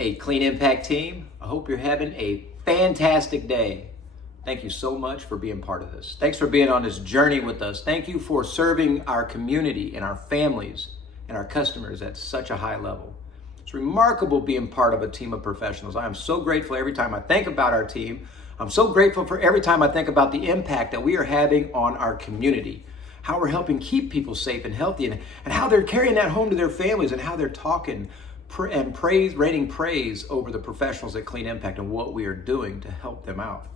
Hey, Clean Impact team, I hope you're having a fantastic day. Thank you so much for being part of this. Thanks for being on this journey with us. Thank you for serving our community and our families and our customers at such a high level. It's remarkable being part of a team of professionals. I am so grateful every time I think about our team. I'm so grateful for every time I think about the impact that we are having on our community, how we're helping keep people safe and healthy, and how they're carrying that home to their families, and how they're talking and raining praise over the professionals at Clean Impact and what we are doing to help them out.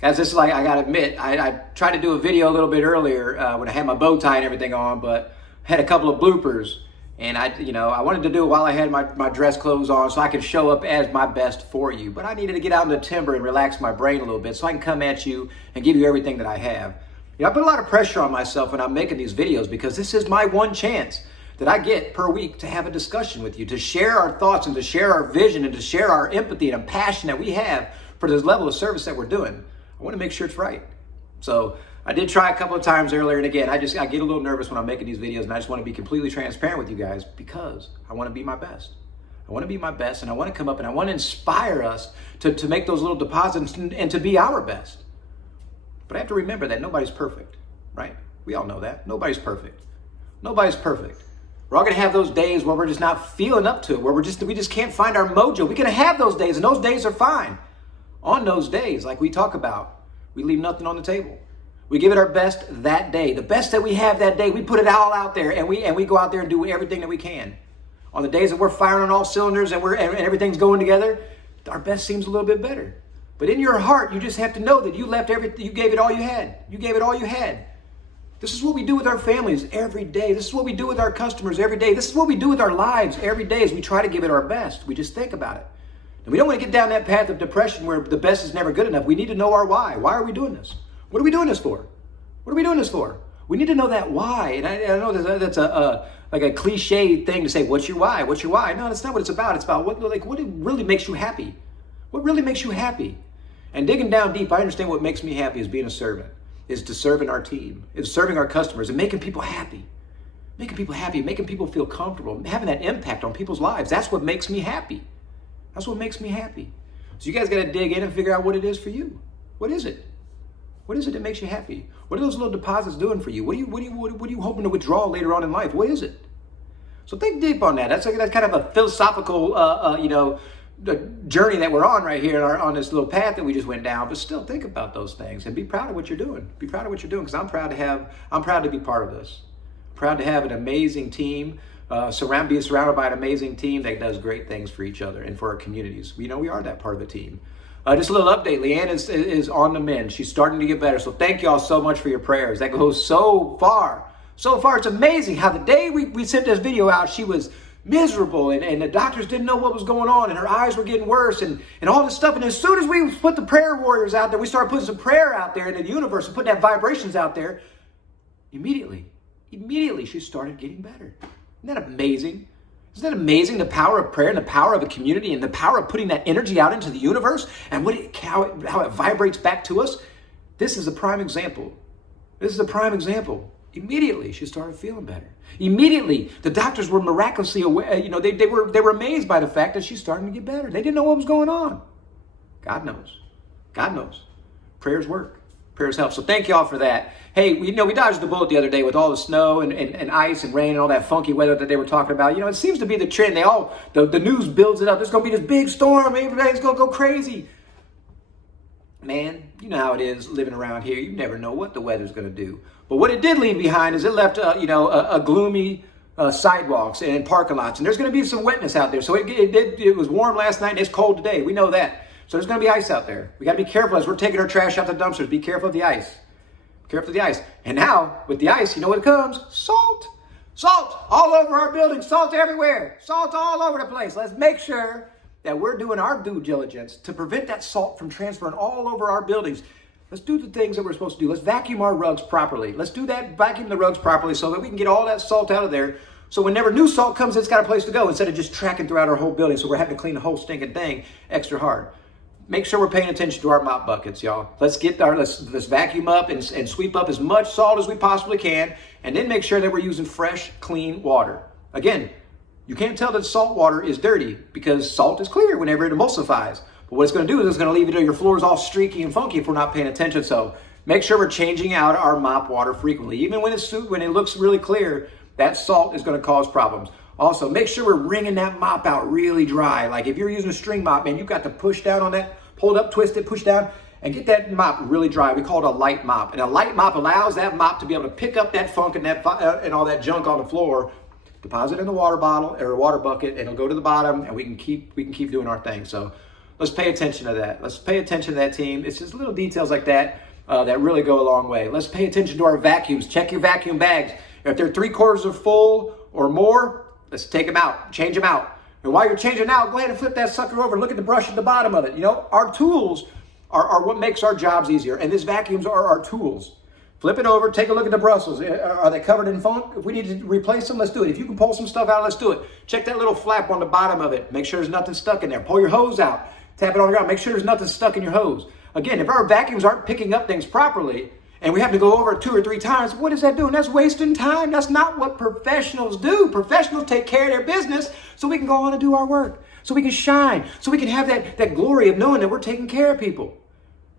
Guys, this is like, I gotta admit, I tried to do a video a little bit earlier when I had my bow tie and everything on, but had a couple of bloopers, and I wanted to do it while I had my dress clothes on so I could show up as my best for you. But I needed to get out in the timber and relax my brain a little bit so I can come at you and give you everything that I have. I put a lot of pressure on myself when I'm making these videos because this is my one chance that I get per week to have a discussion with you, to share our thoughts and to share our vision and to share our empathy and passion that we have for this level of service that we're doing. I want to make sure it's right. So I did try a couple of times earlier, and again, I get a little nervous when I'm making these videos, and I just want to be completely transparent with you guys because I want to be my best. I want to be my best, and I want to come up and I want to inspire us to make those little deposits and to be our best. But I have to remember that nobody's perfect, right? We all know that. Nobody's perfect. Nobody's perfect. We're all going to have those days where we're just not feeling up to it, where we just can't find our mojo. We're going to have those days, and those days are fine. On those days, like we talk about, we leave nothing on the table. We give it our best that day. The best that we have that day, we put it all out there, and we go out there and do everything that we can. On the days that we're firing on all cylinders and everything's going together, our best seems a little bit better. But in your heart, you just have to know that you left everything, you gave it all you had. You gave it all you had. This is what we do with our families every day. This is what we do with our customers every day. This is what we do with our lives every day as we try to give it our best. We just think about it. And we don't want to get down that path of depression where the best is never good enough. We need to know our why. Why are we doing this? What are we doing this for? What are we doing this for? We need to know that why. And I know that's like a cliche thing to say, what's your why? What's your why? No, that's not what it's about. It's about what really makes you happy. What really makes you happy? And digging down deep, I understand what makes me happy is being a servant, is to serving our team, is serving our customers and making people happy. Making people happy, making people feel comfortable, having that impact on people's lives. That's what makes me happy. That's what makes me happy. So you guys got to dig in and figure out what it is for you. What is it? What is it that makes you happy? What are those little deposits doing for you? What are you hoping to withdraw later on in life? What is it? So think deep on that. That's kind of a philosophical, the journey that we're on right here on this little path that we just went down. But still, think about those things and be proud of what you're doing. Be proud of what you're doing because I'm proud to be part of this. Proud to have an amazing team. Be surrounded by an amazing team that does great things for each other and for our communities. We are that part of the team. Just a little update. Leanne is on the mend. She's starting to get better. So thank you all so much for your prayers. That goes so far. So far, it's amazing how the day we sent this video out, she was miserable and the doctors didn't know what was going on and her eyes were getting worse and all this stuff. And as soon as we put the prayer warriors out there, we started putting some prayer out there in the universe and putting that vibrations out there, immediately she started getting better. Isn't that amazing? Isn't that amazing, the power of prayer and the power of a community and the power of putting that energy out into the universe and how it vibrates back to us? This is a prime example. Immediately, she started feeling better. Immediately, the doctors were miraculously aware. They were amazed by the fact that she's starting to get better. They didn't know what was going on. God knows. God knows. Prayers work. Prayers help. So thank y'all for that. Hey, we dodged the bullet the other day with all the snow and ice and rain and all that funky weather that they were talking about. It seems to be the trend. The news builds it up. There's going to be this big storm. Everybody's going to go crazy. Man, you know how it is living around here. You never know what the weather's going to do. But what it did leave behind is it left, a gloomy sidewalks and parking lots. And there's going to be some wetness out there. So it was warm last night and it's cold today. We know that. So there's going to be ice out there. We got to be careful as we're taking our trash out the dumpsters. Be careful of the ice. Careful of the ice. And now, with the ice, you know what it comes? Salt. Salt all over our buildings. Salt everywhere. Salt all over the place. Let's make sure that we're doing our due diligence to prevent that salt from transferring all over our buildings. Let's do the things that we're supposed to do. Let's vacuum our rugs properly. Let's do that, vacuum the rugs properly so that we can get all that salt out of there. So whenever new salt comes, it's got a place to go instead of just tracking throughout our whole building. So we're having to clean the whole stinking thing extra hard. Make sure we're paying attention to our mop buckets, y'all. Let's vacuum up and sweep up as much salt as we possibly can, and then make sure that we're using fresh, clean water. Again, You can't tell that salt water is dirty because salt is clear whenever it emulsifies. But what it's going to do is it's going to leave your floors all streaky and funky if we're not paying attention. So make sure we're changing out our mop water frequently. Even when it looks really clear, that salt is going to cause problems. Also, make sure we're wringing that mop out really dry. Like if you're using a string mop, man, you've got to push down on that, hold up, twist it, push down, and get that mop really dry. We call it a light mop. And a light mop allows that mop to be able to pick up that funk and and all that junk on the floor, deposit in the water bottle or a water bucket, and it'll go to the bottom, and we can keep doing our thing. So let's pay attention to that. Let's pay attention to that, team. It's just little details like that that really go a long way. Let's pay attention to our vacuums. Check your vacuum bags. If they're 3/4 are full or more, let's take them out, change them out. And while you're changing out, go ahead and flip that sucker over and look at the brush at the bottom of it. You know, our tools are what makes our jobs easier, and these vacuums are our tools. Flip it over, take a look at the bristles. Are they covered in funk? If we need to replace them, let's do it. If you can pull some stuff out, let's do it. Check that little flap on the bottom of it. Make sure there's nothing stuck in there. Pull your hose out, tap it on the ground. Make sure there's nothing stuck in your hose. Again, if our vacuums aren't picking up things properly, and we have to go over it 2 or 3 times, what is that doing? That's wasting time. That's not what professionals do. Professionals take care of their business so we can go on and do our work, so we can shine, so we can have that glory of knowing that we're taking care of people.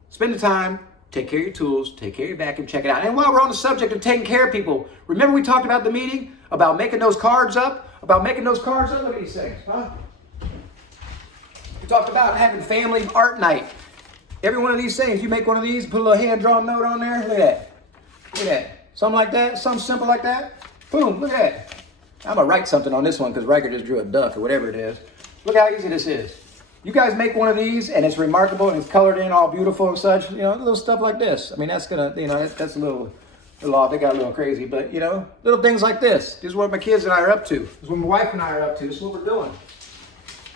Spend the time, take care of your tools, take care of your vacuum, check it out. And while we're on the subject of taking care of people, remember we talked about the meeting, about making those cards up? Look at these things, huh? We talked about having family art night. Every one of these things, you make one of these, put a little hand-drawn note on there. Look at that. Look at that. Something like that, something simple like that. Boom, look at that. I'm going to write something on this one because Riker just drew a duck or whatever it is. Look how easy this is. You guys make one of these and it's remarkable and it's colored in all beautiful and such. You know, little stuff like this. I mean, that's going to, you know, that's a little off. They got a little crazy. But, you know, little things like this. This is what my kids and I are up to. This is what my wife and I are up to. This is what we're doing.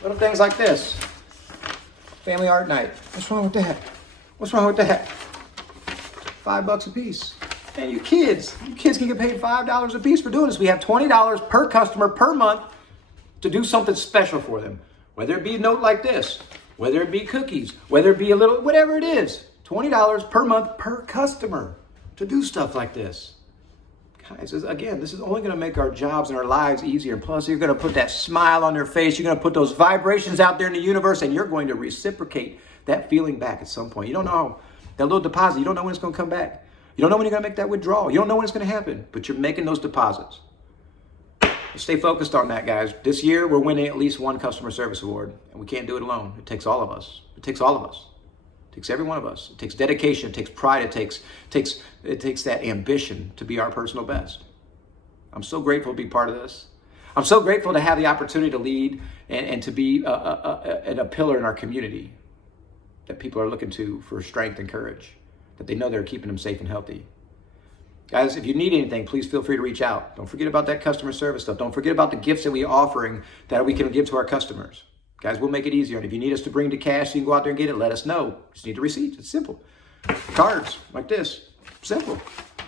Little things like this. Family art night. What's wrong with that? What's wrong with that? $5 a piece. And you kids can get paid $5 a piece for doing this. We have $20 per customer per month to do something special for them. Whether it be a note like this, whether it be cookies, whether it be a little, whatever it is. $20 per month per customer to do stuff like this. Guys, again, this is only going to make our jobs and our lives easier. And plus, you're going to put that smile on their face. You're going to put those vibrations out there in the universe, and you're going to reciprocate that feeling back at some point. You don't know that little deposit. You don't know when it's going to come back. You don't know when you're going to make that withdrawal. You don't know when it's going to happen, but you're making those deposits. Stay focused on that, guys. This year, we're winning at least one customer service award, and we can't do it alone. It takes all of us. It takes all of us. It takes every one of us. It takes dedication. It takes pride. It takes that ambition to be our personal best. I'm so grateful to be part of this. I'm so grateful to have the opportunity to lead and to be a pillar in our community that people are looking to for strength and courage, that they know they're keeping them safe and healthy. Guys, if you need anything, please feel free to reach out. Don't forget about that customer service stuff. Don't forget about the gifts that we're offering that we can give to our customers. Guys, we'll make it easier. And if you need us to bring the cash, you can go out there and get it. Let us know. Just need the receipts. It's simple. Cards like this. Simple.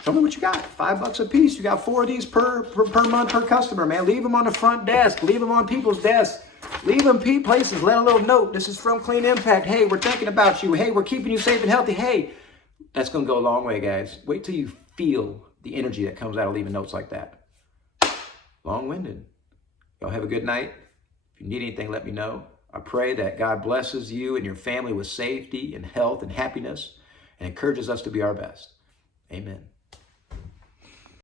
Show me what you got. $5 a piece. You got 4 of these per month per customer, man. Leave them on the front desk. Leave them on people's desks. Leave them places. Let a little note. This is from Clean Impact. Hey, we're thinking about you. Hey, we're keeping you safe and healthy. Hey, that's going to go a long way, guys. Wait till you feel the energy that comes out of leaving notes like that. Long-winded. Y'all have a good night. If you need anything, let me know. I pray that God blesses you and your family with safety and health and happiness and encourages us to be our best. Amen.